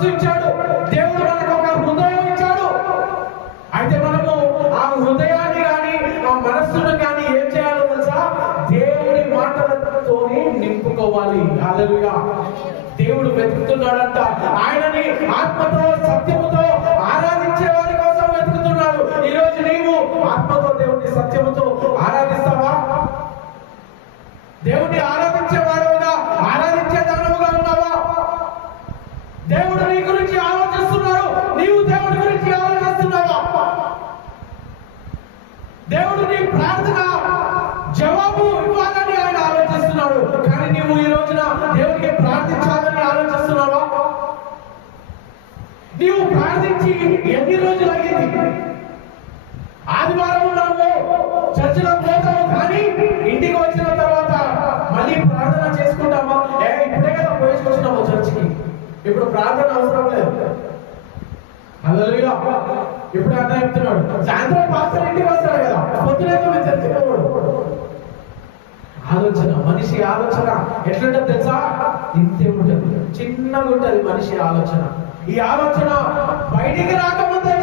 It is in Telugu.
మనస్సు ఇచ్చాడు, దేవుడు మనకు ఒక హృదయం ఇచ్చాడు. అయితే మనము ఆ హృదయాన్ని కానీ ఆ మనస్సును కానీ ఏం చేయాలో తెలుసా? దేవుడి మాటలతో నింపుకోవాలి. హల్లెలూయా. దేవుడు వెతుకుతున్నాడంట. ఆయనని ఆత్మతో సత్యముతో ఆరాధించే వారి కోసం వెతుకుతున్నాడు. ఈ రోజు నీవు ఆత్మతో దేవుడిని సత్యముతో ఆరాధిస్తావా? దేవుడిని ఆరాధించే వాడుగా, ఆరాధించే దానముగా ఉన్నావా? దేవుడు నీ గురించి ఆలోచిస్తున్నాడు, నీవు దేవుడి గురించి ఆలోచిస్తున్నావా? దేవుడు నీ ప్రార్థన జవాబు ఇవ్వాలని ఆయన ఆలోచిస్తున్నాడు, కానీ నీవు ఈ రోజున దేవుడికి ప్రార్థించాలని ఆలోచిస్తున్నావా? నీవు ప్రార్థించి ఎన్ని రోజులు అయ్యింది? ఆదివారం మనము చర్చిలో పోతాము, కానీ ఇంటికి వచ్చిన తర్వాత మళ్ళీ ప్రార్థన చేసుకుంటామా? ఇప్పుడే కదా పోయేసి వచ్చినాము చర్చికి, ఇప్పుడు ప్రార్థన అవసరం లేదు. హల్లెలూయా. ఇప్పుడు అర్థం చెప్తున్నాడు. సాయంత్రం పాస్టర్ ఇంటికి వస్తాడు కదా, పొద్దునేదో మీరు చర్చికి పోవడం. ఆలోచన, మనిషి ఆలోచన ఎట్లుంటుంది తెలుసా? ఇంతే ఉంటుంది, చిన్నగా ఉంటుంది మనిషి ఆలోచన. ఈ ఆలోచన బయటికి రాకముందే